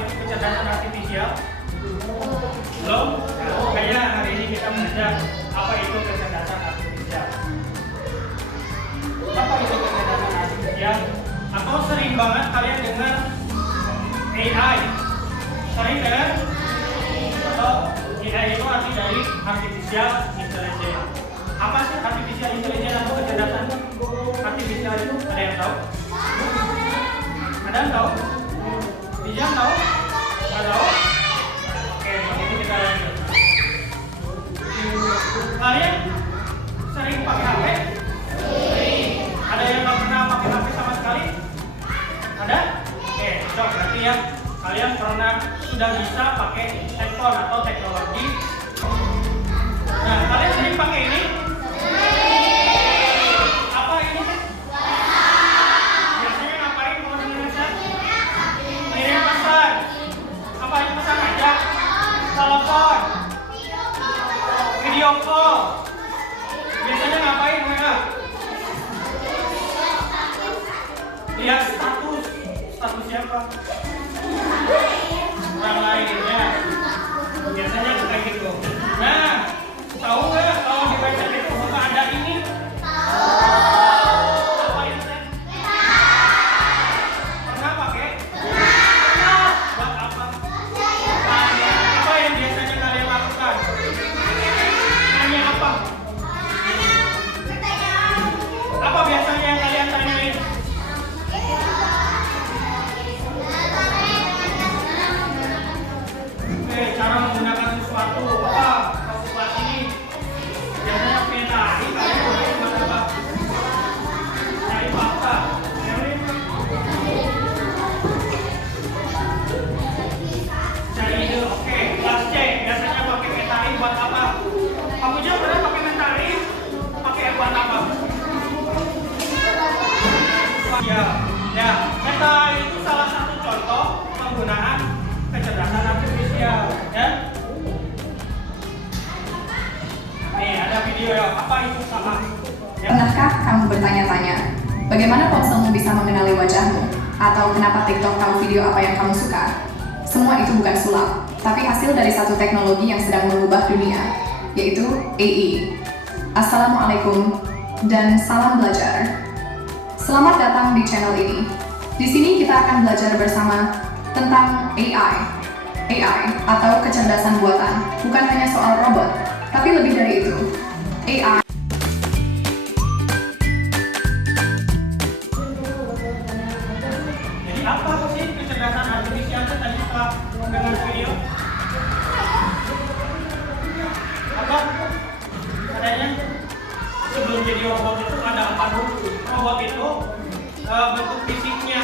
itu kecerdasan artifisial? Belum? Nah, makanya hari ini kita belajar apa itu kecerdasan artifisial. Apa itu kecerdasan artifisial? Atau sering banget kalian dengar AI? Sering dengar? Atau AI itu arti dari artificial intelligence. Apa sih artificial intelligence atau kecerdasan artifisial itu? Ada yang tahu? Ada yang tahu? Dijan tahu? Nggak tahu? Oke, kalau itu kita lanjut. Kalian sering pakai HP? Ada yang nggak pernah pakai HP sama sekali? Ada? Oke, cocok berarti ya. Kalian pernah sudah bisa pakai handphone atau teknologi. Nah, kalian sering pakai ini? Apa ini? Biasanya ngapain kalau di Indonesia? Kirim pesan. Apa itu pesan aja? Telepon. Video call. Biasanya ngapain mereka? Lihat status. Status siapa? Orang lainnya. Biasanya kayak gitu. Nah, tahu nggak kalau di website itu suka ada ini? Apa itu? Pernah pakai? Buat apa? Apa yang biasanya kalian lakukan? Nanya apa? Apa biasanya yang kalian tanyain? Oke, cara menggunakan sesuatu apa? Kalkulasi ini biasanya peta. Ini kalian boleh buat apa? Cari fakta. Cari ide. Oke, kelas C biasanya pakai peta ini buat apa? Kamu juga pernah pakai peta ini? Pakai buat apa? Ya, peta itu salah satu contoh penggunaan kecerdasan artifisial, ya. Nih ada video ya, apa itu sama? Ya. Pernahkah kamu bertanya-tanya, bagaimana ponselmu bisa mengenali wajahmu? Atau kenapa TikTok tahu video apa yang kamu suka? Semua itu bukan sulap, tapi hasil dari satu teknologi yang sedang mengubah dunia, yaitu AI. Assalamualaikum dan salam belajar. Selamat datang di channel ini. Di sini kita akan belajar bersama tentang AI. AI atau kecerdasan buatan bukan hanya soal robot, tapi lebih dari itu. AI Jadi apa sih kecerdasan artifisial itu tadi setelah dengan video? Apa? Adanya sebelum jadi robot itu ada apa dulu? Robot itu bentuk fisiknya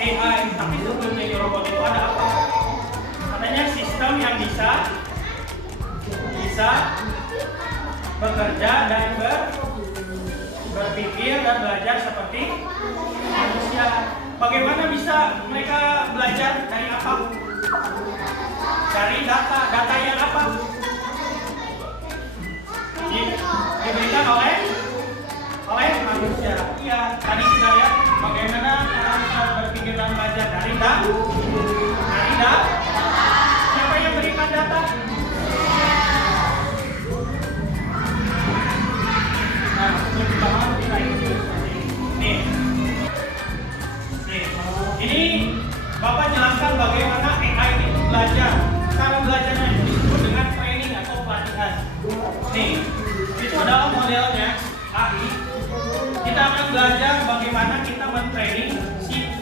AI, tapi sebelum jadi robot itu ada apa? Katanya sistem yang bisa bekerja dan berpikir dan belajar seperti manusia. Bagaimana bisa mereka belajar dari apa? Dari data. Data yang apa? Diberikan oleh manusia. Iya, tadi sudah lihat bagaimana cara bisa berpikir dan belajar dari data. Siapa yang berikan data? Nah, perkembangan kita itu seperti ini. Ini Bapak jelaskan bagaimana AI itu belajar. Cara belajarnya itu disebut dengan training atau pelatihan. Nih, itu adalah modelnya AI. Kita akan belajar bagaimana kita men-training si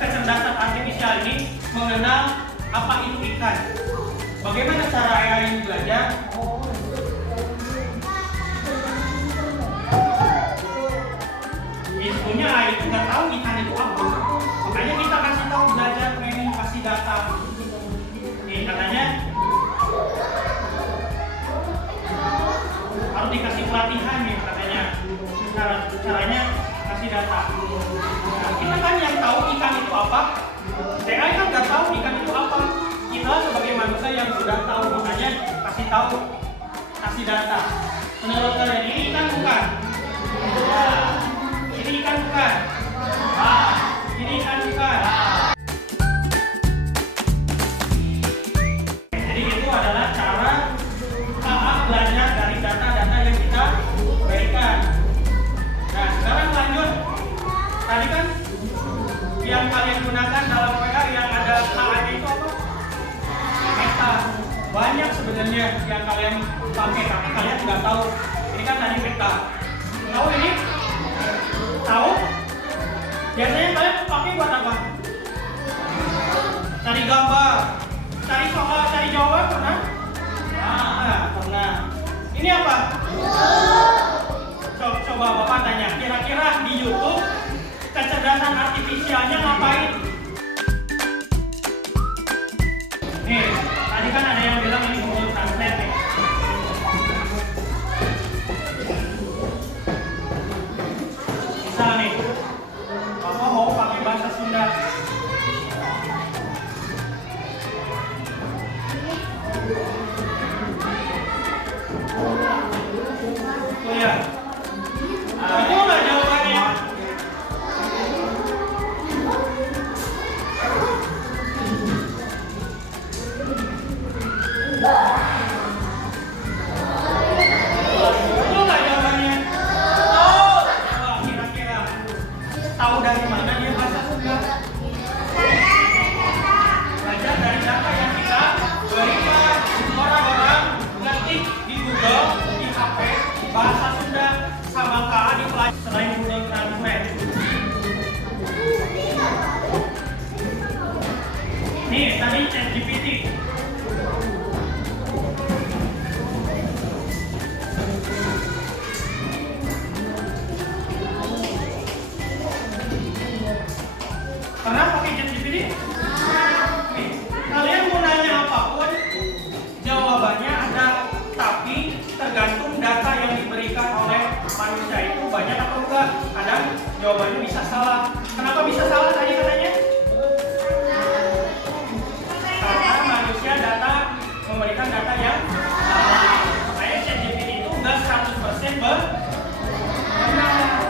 kecerdasan artifisial ini mengenal apa itu ikan. Bagaimana cara AI ini belajar? Intinya AI itu nggak tahu ikan itu apa. Makanya kita kasih tahu belajar training kasih data. Nih katanya harus dikasih pelatihan nih katanya. Caranya kasih data. Nah, kita kan yang tahu ikan itu apa. AI kan nggak tahu ikan itu apa. Kita sebagai manusia yang sudah tahu, makanya kasih tahu, kasih data. Menurut kalian ini ikan bukan? Nah, ini ikan bukan? Ini ikan bukan? aja yang kalian pakai, tapi kalian nggak tahu. Ini kan tadi peta. Tahu ini? Tahu? Biasanya kalian pakai buat apa? Cari gambar, cari soal, cari jawaban pernah? Ah, pernah. Ini apa? Coba Bapak tanya, kira-kira di YouTube kecerdasan artifisialnya ngapain? Nih, tadi kan ada yang bilang ini Google Translate nih. Misal nih, Bapak mau pakai bahasa Sunda. Oh ya, itu nggak jawabannya? Itu nggak jawabannya? Oh, coba kira-kira tahu dari mana dia bahasa Sunda? Belajar dari data yang kita berikan. Orang-orang ngetik di Google, di HP, bahasa Sunda sama KA di pelajaran selain Google Translate. Nih, tadi ChatGPT. Pernah pakai ChatGPT? Nih, kalian mau nanya apapun, jawabannya ada, tapi tergantung data yang diberikan oleh manusia itu banyak atau enggak. Kadang jawabannya bisa salah. Kenapa bisa salah tadi katanya? Karena manusia memberikan data yang salah. Makanya ChatGPT itu enggak 100% benar.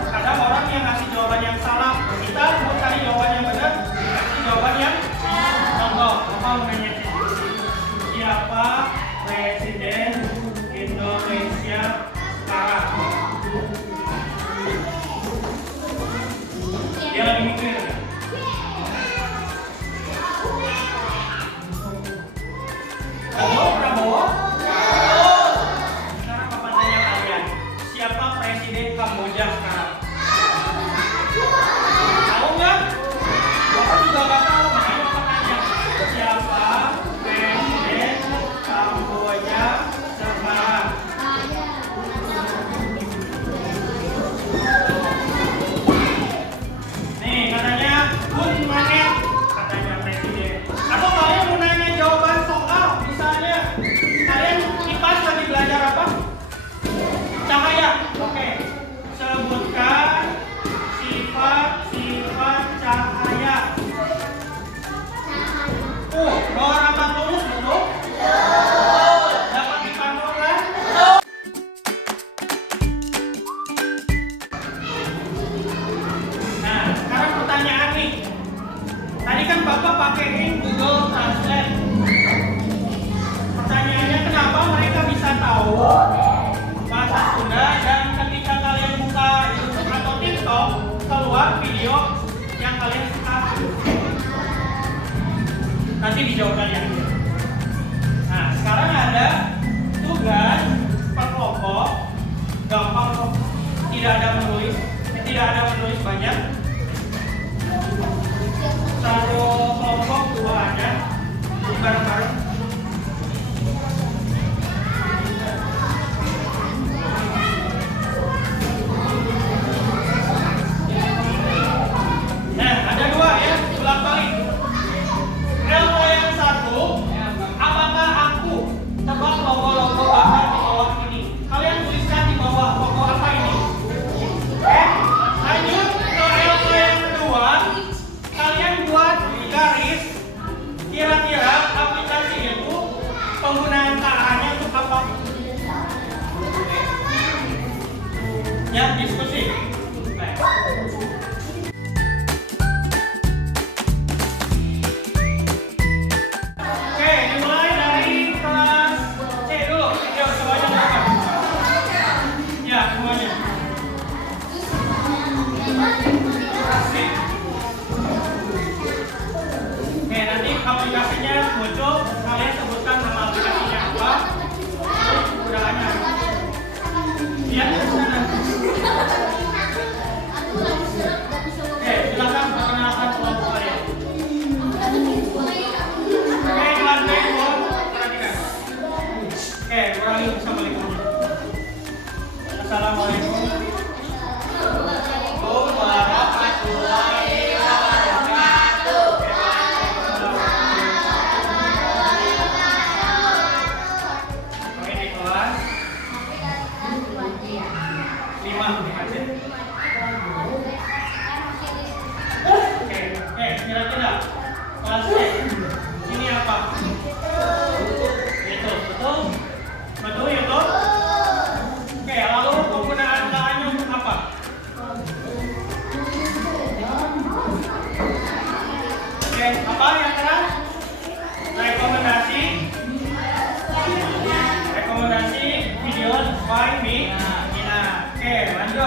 Kadang orang yang ngasih jawaban yang salah, kita mau cari jawaban yang benar, dikasih jawaban yang contoh. Bapak mau nanya ChatGPT, siapa Presiden Indonesia sekarang? Dia lagi mikir. Prabowo? Sekarang Bapak tanya kalian, siapa Presiden Kamboja sekarang? Tahu nggak? Bapak juga nggak tahu, makanya Bapak tanya, siapa Presiden Kamboja sekarang? Nih katanya Hun Manet, katanya presiden. Atau kalian mau nanya jawaban soal, misalnya kalian IPAS lagi belajar apa? Cahaya. Oke. Sebutkan sifat-sifat cahaya. Bawah rambut lurus betul? Dapat dipantau kan? Nah, sekarang pertanyaan nih. Tadi kan Bapak pakaiin Google Translate. Pertanyaannya kenapa mereka bisa tahu bahasa Sunda dan ketika kalian buka YouTube atau TikTok keluar video yang kalian suka? Nanti dijawab kalian. Nah, sekarang ada tugas per kelompok, gampang kok, tidak ada menulis banyak. Satu kelompok 2 aja, bareng-bareng. Nah, ada 2 ya, bolak-balik. L yang 1, apakah aku tebak logo-logo bakar di bawah ini? Kalian tuliskan di bawah logo apa ini? Lanjut ke L yang kedua, kalian buat garis. Kira-kira aplikasi itu penggunaan KA-nya untuk apa? Ya, diskusi. Oke, dimulai dari kelas C dulu. Yuk, semuanya berapa? Ya, semuanya. Oke, nanti aplikasinya muncul, kalian sebutkan nama aplikasinya apa,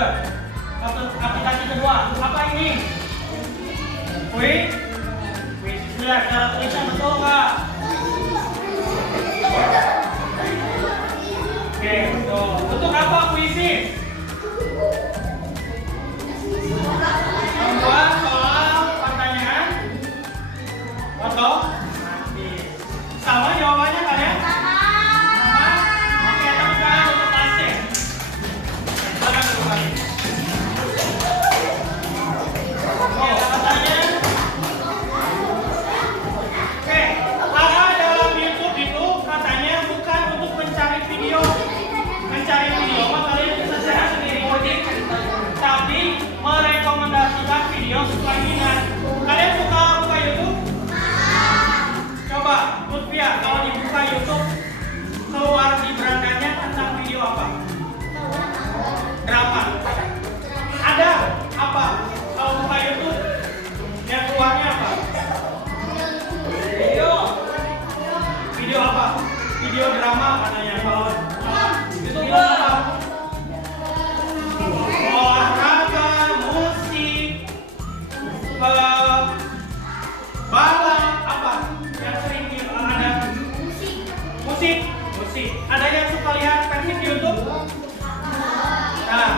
Good. Aplikasi kedua, apa ini? Quiz. Lihat cara tulisnya betul nggak? Oke, betul. Untuk apa kuisis? Membuat soal pertanyaan otomatis. Sama jawabannya kalian? Sama. Oke, tepuk tangan untuk kelasnya. Silakan duduk lagi. Oh, katanya. Oke, karena dalam YouTube itu katanya bukan untuk mencari video mah kalian bisa cari sendiri, tapi merekomendasikan video sesuai minat. Kalian suka buka YouTube? Coba, Lutfia, kalau dibuka YouTube keluar di berandanya tentang video apa? Drama. Ada apa? Kalau buka YouTube yang keluarnya apa? Video apa? Video drama katanya. Kalau itu apa? Olahraga, musik, balap, apa? Yang sering ada? Musik. Ada yang suka lihat versi YouTube? Nah,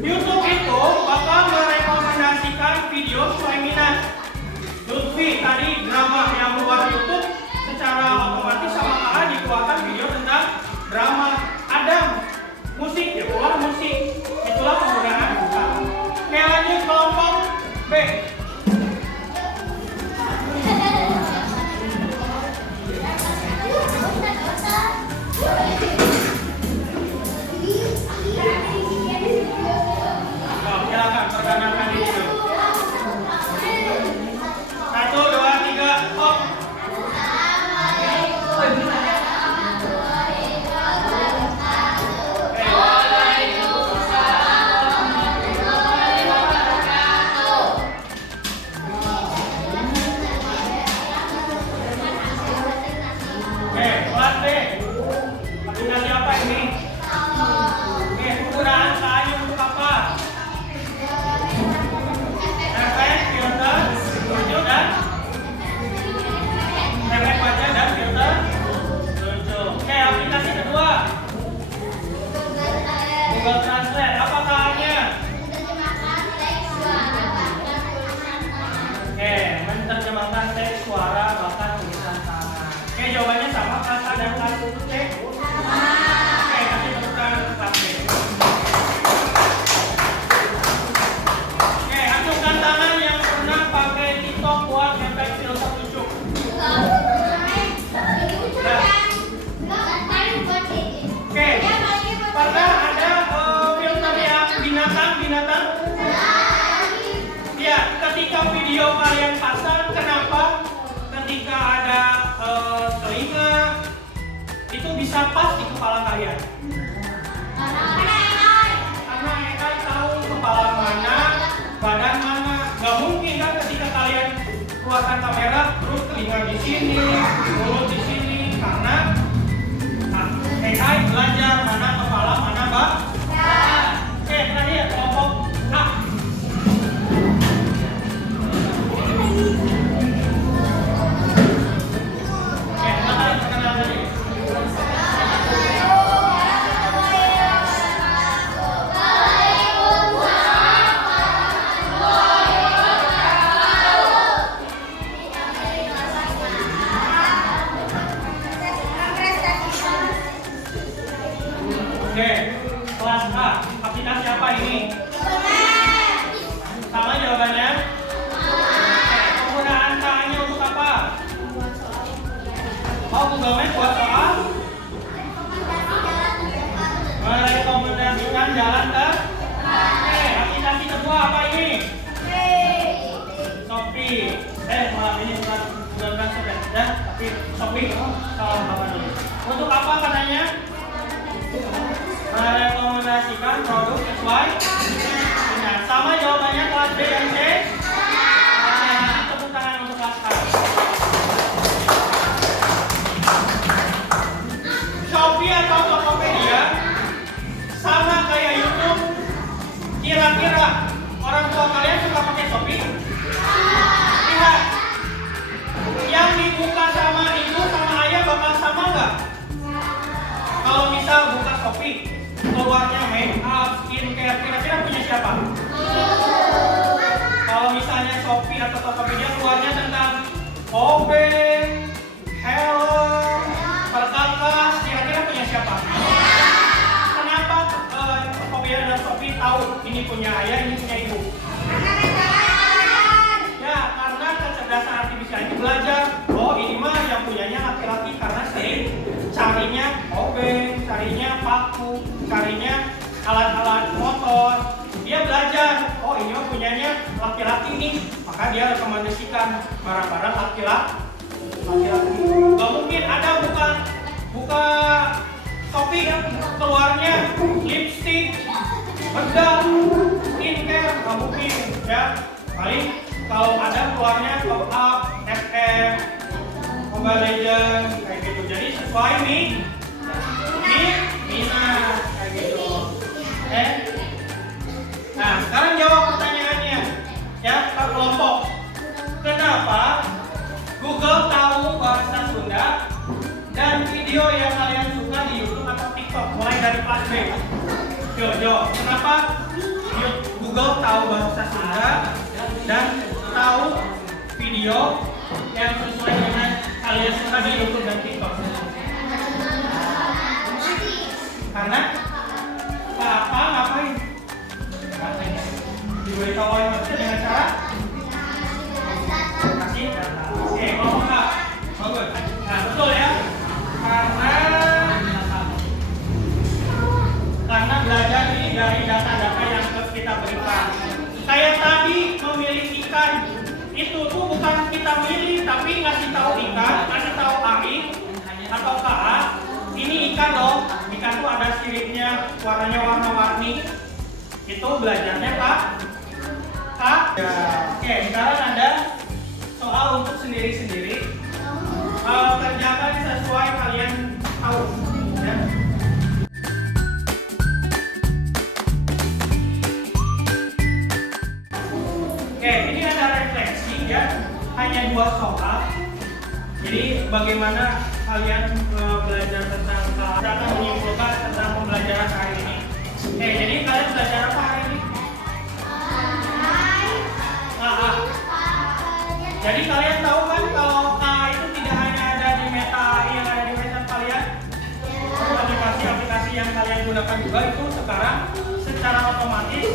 YouTube itu bakal merekomendasikan video sesuai minat. Lutfi tadi drama yang keluar YouTube secara otomatis sama AA dikeluarkan video tentang drama. Adam musik ya keluar musik. Itulah penggunaan buka. Oke, lanjut kelompok B. Silakan perkenalkan diri dulu. 1, 2, 3, stop. Kelas B. Aplikasi apa ini? Oke, penggunaan KAI untuk apa? Efek, filter, lucu dan efek wajah dan filter lucu. Oke, aplikasi kedua. Google Translate. Apa KAI-nya? Oke, menerjemahkan teks, suara, bahkan tulisan tangan. Oke, jawabannya sama kelas A dan kelas C. Oke, kasih tepuk tangan untuk kelas B. Oke, acungkan tangan yang pernah pakai TikTok buat efek filter lucu. Oke, pernah ada filter yang binatang? Ya, ketika video kalian pasang, kenapa ketika ada telinga itu bisa pas di kepala kalian? Karena AI tahu kepala mana, badan mana. Gak mungkin kan ketika kalian keluarkan kamera terus telinga di sini, mulut di sini, karena AI belajar mana kepala mana badan. Oke, terakhir kelompok A. Oke, kelas A. Aplikasi apa ini? Sama jawabannya? Penggunaan K-nya untuk apa? Oh, Google Maps buat soal? Merekomendasikan jalan ke? Oke, aplikasi kedua apa ini? Shopee. Maaf ini bukan Shopee ya, tapi Shopee. Salah apa dulu? Untuk apa katanya? Merekomendasikan produk sesuai minat. Sama jawabannya kelas B dan C. Tepuk tangan untuk kelas A. Shopee atau Tokopedia sama kayak YouTube, nih, maka dia rekomendasikan barang-barang laki-laki. Gak mungkin ada buka Shopee keluarnya lipstick, bedak, skincare, gak mungkin ya. Paling kalau ada keluarnya top up, FF, Mobile Legends kayak gitu. Jadi sesuai minat kayak gitu. Nah, sekarang jawab pertanyaannya ya, per kelompok. Kenapa Google tahu bahasa Sunda dan video yang kalian suka di YouTube atau TikTok mulai dari kelas B? Jawab. Kenapa Google tahu bahasa Sunda dan tahu video yang sesuai dengan kalian suka di YouTube dan TikTok? Karena apa ngapain? Diberitahu oleh maksudnya dengan cara kasih data. Oke, ngomong nggak? Bagus. Nah, betul ya. Karena belajar ini dari data-data yang kita berikan. Kayak tadi memilih ikan, itu tuh bukan kita milih, tapi ngasih tahu ikan, ngasih tahu AI atau KA. Ini ikan loh. Ikan tuh ada siripnya, warnanya warna-warni. Itu belajarnya Pak. Ya. Oke, sekarang ada soal untuk sendiri-sendiri. Kerjakan sesuai kalian tahu. Ya. Oke, ini ada refleksi ya. Hanya 2 soal. Jadi bagaimana kalian belajar tentang akan menyimpulkan tentang pembelajaran hari ini. Oke, jadi kalian belajar apa hari ini? Jadi kalian tahu kan kalau K itu tidak hanya ada di Meta AI yang ada di website kalian, aplikasi-aplikasi yang kalian gunakan juga itu sekarang secara otomatis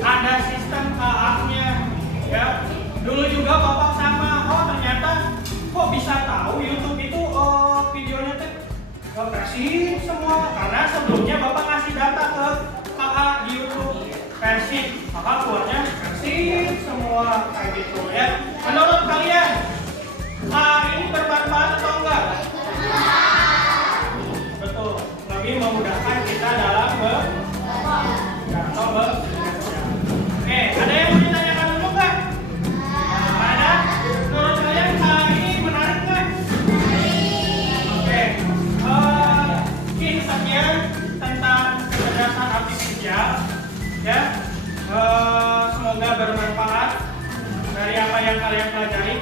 ada sistem KA-nya ya. Dulu juga Bapak sama, ternyata kok bisa tahu YouTube itu videonya tuh versi semua, karena sebelumnya Bapak ngasih data ke KA di YouTube versi, maka keluarnya versi semua kayak gitu ya. Menurut kalian ini bermanfaat atau enggak? Betul, lebih memudahkan kita dalam Oke, ada yang mau ditanyakan dulu nggak? Ada? Menurut kalian ini menarik nggak? Oke, mungkin sekian tentang kecerdasan artifisial ya. Semoga bermanfaat dari apa yang kalian pelajari.